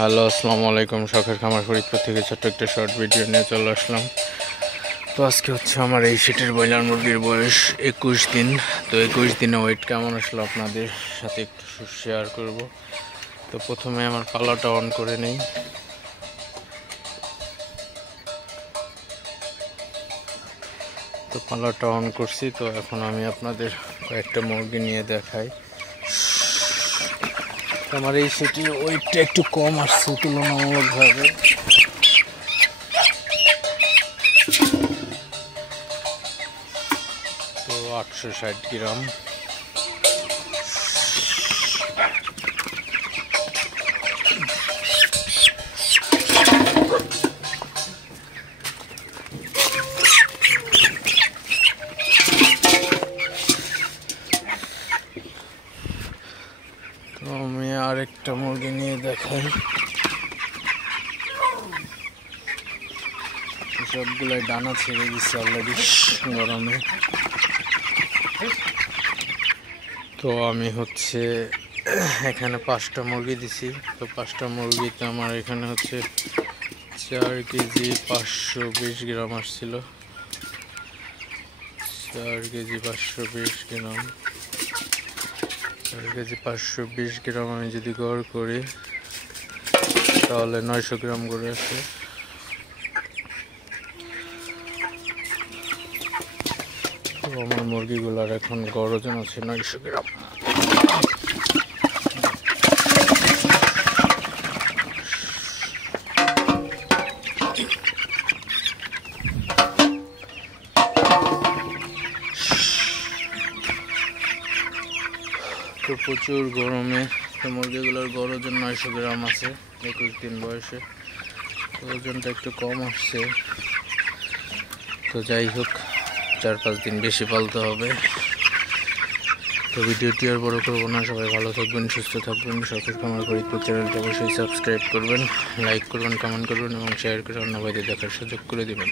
Hello, আসসালামু আলাইকুম। শখের খামার ফরিদপুর থেকে ছোট্ট একটা শর্ট ভিডিও নিয়ে চলে আসলাম। তো আজকে হচ্ছে আমার এই সেটের ব্রয়লার মুরগির বয়স 21 দিন। তো 21 দিনে ওয়েট কেমন আসলো আপনাদের সাথে একটু শেয়ার করব। তো প্রথমে আমার পালাটা অন করে নেই। তো পালাটা অন করছি। তো এখন আমি আপনাদের কয়েকটা মুরগি নিয়ে দেখাই। আমার এই সেটির ওয়েটটা একটু কম আসছে তুলনামূলকভাবে। তো 860 গ্রাম। তো আমি আরেকটা মুরগি নিয়ে দেখাই। সবগুলাই ডানা ছেড়ে দিচ্ছে অলরেডি গরমে। তো আমি হচ্ছে এখানে 5টা মুরগি দিছি। তো 5টা মুরগিতে আমার এখানে হচ্ছে 4 কেজি 520 গ্রাম আসছিল। 4 কেজি 520 গ্রাম, 4 কেজি 520 গ্রাম আমি যদি গড় করি তাহলে 900 গ্রাম করে আসে। তো আমার মুরগিগুলার এখন গড় ওজন আছে 900 গ্রাম। তো প্রচুর গরমে মুরগিগুলোর গড় ওজন 900 গ্রাম আছে 21 দিন বয়সে। তো ওজনটা একটু কম আসছে। তো যাই হোক, 4-5 দিন বেশি পালতে হবে। তো ভিডিওটি আর বড় করবো না। সবাই ভালো থাকবেন, সুস্থ থাকবেন। শখের খামার ফরিদপুর চ্যানেলটি অবশ্যই সাবস্ক্রাইব করবেন, লাইক করবেন, কমেন্ট করবেন এবং শেয়ার করে অন্য ভাইদের দেখার সুযোগ করে দেবেন।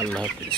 আল্লাহ হাফিজ।